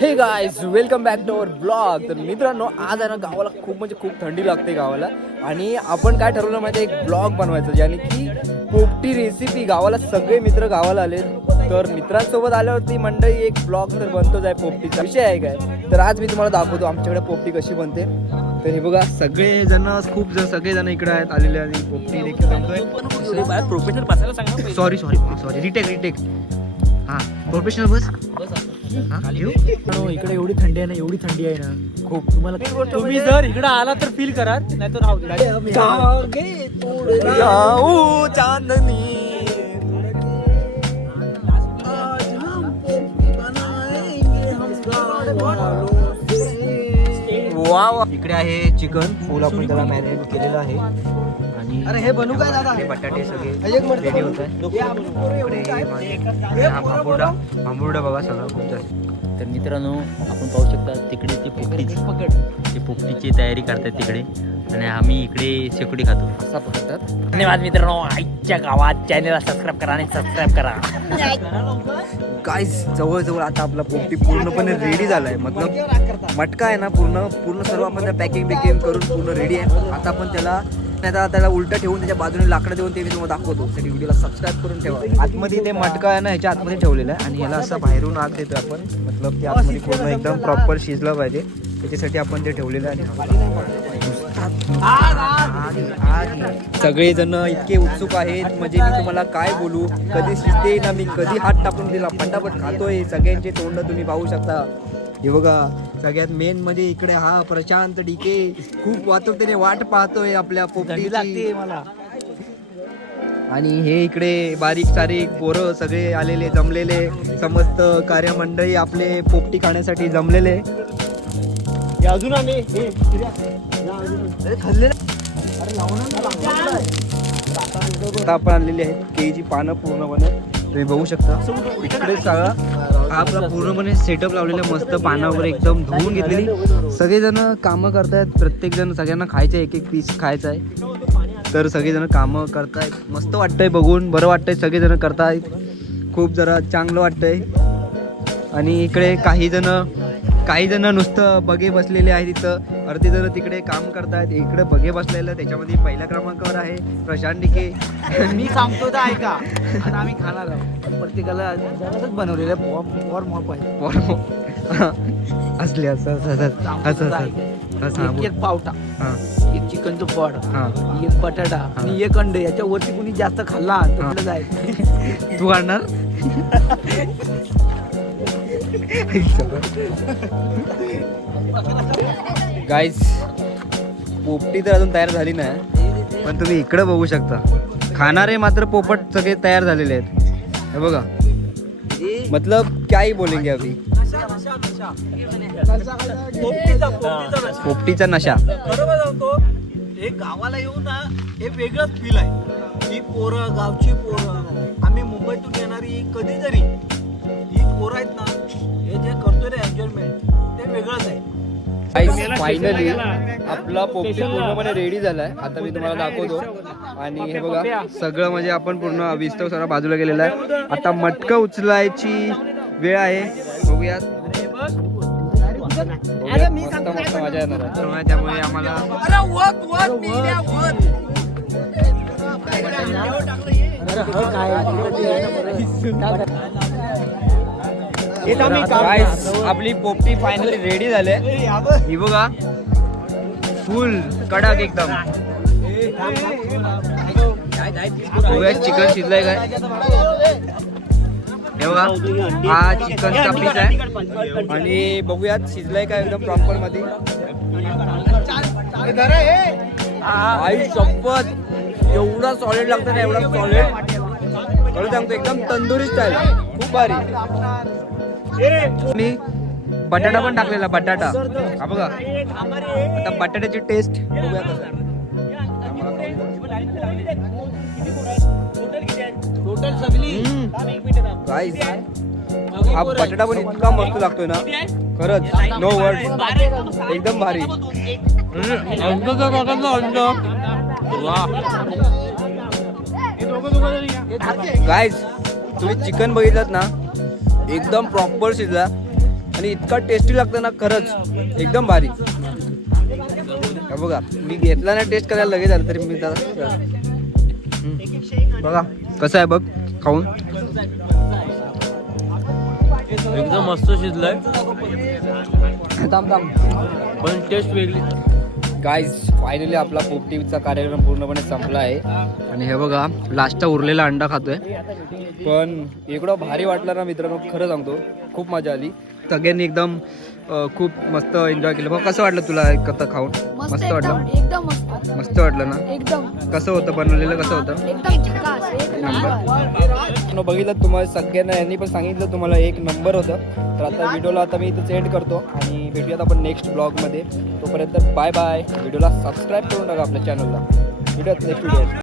हे guys welcome back to our blog. तर मित्रांनो, आज आहे ना गावाला खूप म्हणजे खूप थंडी लागते गावाला. आणि आपण काय ठरवलं माहिती आहे, एक ब्लॉग बनवायचं यानी की पोपटी रेसिपी. गावाला सगळे मित्र गावाला आले, तर मित्रांसोबत आल्यावरती मंडळी एक ब्लॉग तर बनतोच आहे. पोपटीचा विषय आहे काय, तर आज मी तुम्हाला दाखवतो आमच्याकडे पोपटी कशी बनते. तर हे बघा, सगळेजण सगळेजण इकडे आहेत आलेले आणि पोपटी देखील बनतोय. प्रोफेशनल बसायला सांगा. Sorry retake. हा प्रोफेशनल बस. इकडे एवढी थंडी आहे ना, एवढी थंडी आहे ना खूप. तुम्ही जर इकडे आला तर फील करा, नाही तर राहू चांदनी इकडे आहे चिकन फुल, आपण त्याला मॅरिनेट केलेलं आहे. आणि अरे हे बनवू काय दादा, बटाटे सगळे रेडी होत आहे. हा भांबुर्डा बघा सगळं खूप जास्त. तर मित्रांनो, आपण पाहू शकता तिकडे ती पोपटीची तयारी करतात तिकडे, आणि आम्ही इकडे शेकोटी खातो. असा पकडतात. धन्यवाद मित्रांनो. आईच्या गावात चॅनलला सबस्क्राईब करा आणि सबस्क्राईब करा. गाईस जवळजवळ आता आपला पोपटी पूर्णपणे रेडी झालाय. मतलब मटका आहे ना, पूर्ण सर्व आपण पॅकिंग करून पूर्ण रेडी आहे. आता आपण त्याला उलटं ठेवून त्याच्या बाजूने लाकडं देऊन ते मी तुम्हाला दाखवतो. त्यासाठी व्हिडिओला सबस्क्राईब करून ठेवा. आतमध्ये ते मटका आहे ना, ह्याच्या आतमध्ये ठेवलेलं आहे आणि ह्याला असं बाहेरून आग देतो आपण. मतलब ते आतमध्ये पूर्ण एकदम प्रॉपर शिजलं पाहिजे, त्याच्यासाठी आपण ते ठेवलेलं आहे. सगळेजण इतके उत्सुक आहेत, म्हणजे मी तुम्हाला काय बोलू. कधी शिजते ना, मी कधी हात टाकून दिला फटाफट खातोय. सगळ्यांचे तोंड तुम्ही पाहू शकता. हे बघा, सगळ्यात मेन म्हणजे इकडे हा प्रशांत डीके खूप वातुरतेने वाट पाहतोय आपल्या पोपटीची. मला. आणि हे इकडे बारीक सारीक पोरं सगळे आलेले, जमलेले, समस्त कार्यमंडळी आपले पोपटी खाण्यासाठी जमलेले. अजून आम्ही आता आपण आणलेली आहेत केळीची पानं पूर्णपणे तुम्ही बघू शकता. इकडे सगळा हा आपला पूर्णपणे सेटअप लावलेला, मस्त पानं वगैरे एकदम धुवून घेतलेली. सगळेजण कामं करतायत, प्रत्येक जण सगळ्यांना खायचं, एक पीस खायचा आहे. तर सगळेजण कामं करतायत, मस्त वाटतंय बघून, बरं वाटतंय. सगळेजण करतायत, खूप जरा चांगलं वाटतंय. आणि इकडे काही जण नुसतं बघे बसलेले आहेत तिथं. अर्धे जण तिकडे काम करतायत. इकडे बघे बसलेलं, त्याच्यामध्ये पहिल्या क्रमांकावर आहे प्रशांत डिके. मी सांगतो तर ऐका. आता आम्ही खाणार आहोत, प्रत्येकाला जरासच बनवलेलं असले एक पावटा, एक चिकनचं पॉड, एक बटाटा आणि एक अंड. याच्यावरती कुणी जास्त खाल्ला तर जाईल. तू काढणार. गाईज पोपटी तर अजून तयार झाली नाही, पण तुम्ही इकडे बघू शकता खाणारे मात्र पोपट सगळे तयार झालेले आहेत. हे बघा, मतलब क्या ही बोलेंगे अभी. पोपटीचा नशा. बरोबर सांगतो, हे गावाला येऊन ना हे वेगळंच फील आहे. ही पोरं, गावची पोरं, आम्ही मुंबईतून येणारी कधीतरी ही पोरं आहेत ना, हे जे करतोय रे एन्जॉयमेंट, ते वेगळंच आहे. फायनली आपला पोपटी पूर्णपणे रेडी झालाय. आता मी तुम्हाला दाखवतो. आणि हे बघा, सगळं म्हणजे आपण पूर्ण विस्तव सर्व बाजूला गेलेला आहे. आता मटका उचलायची वेळ आहे. बघूयात. मस्त मजा येणार आहे. त्यामुळे आम्हाला आपली पोपटी फायनली रेडी झाले. ही बघा, फुल कडक एकदम. चिकन शिजलंय काय, हे बघा. हा चिकनचा पीस आहे आणि बघूयात शिजलाय काय एकदम प्रॉपर मध्ये. आई शपथ, एवढा सॉलिड लागतं ना, एवढा सॉलिड. खरं सांगतो, एकदम तंदुरी स्टाईल, खूप भारी. मी बटाटा पण टाकलेला, बटाटा. हा बघा, आता बटाट्याची टेस्ट बघूया कसं. हा बटाटा पण इतका मस्त लागतोय ना, खरंच नो वर्ड, एकदम भारी. गाईज तुम्ही चिकन बघितलं ना, एकदम प्रॉपर शिजला. आणि इतका टेस्टी लागतं ना खरंच एकदम भारी. हे बघा मी घेतला ना टेस्ट करायला लगेच आलं तरी मी त्याला बघा कसं आहे बघ खाऊन. एकदम मस्त शिजलाय थांब थांब पण टेस्ट वेगळी. गाईज फायनली आपला पोपटीचा कार्यक्रम पूर्णपणे संपला आहे आणि हे बघा लास्टचा उरलेला अंडा खातोय. पण एवढं भारी वाटलं ना मित्रांनो खरं सांगतो खूप मजा आली. सगळ्यांनी एकदम खूप मस्त एन्जॉय केलं. बघ कसं वाटलं तुला कथा खाऊन? मस्त वाटलं एकदम मस्त मस्त वाटलं ना? एकदम कसं होतं बनवलेलं कसं होतं? एकदम झकास एक नंबर. बघितलं तुम्हाला सगळ्यांना यांनी पण सांगितलं तुम्हाला एक नंबर होतं. तर आता व्हिडिओला आता मी इथं एंड करतो आणि भेटूयात आपण नेक्स्ट ब्लॉगमध्ये. तोपर्यंत बाय बाय. व्हिडिओला सबस्क्राईब करून टाका आपल्या चॅनलला. भेटूयात नेक्स्ट व्हिडिओ.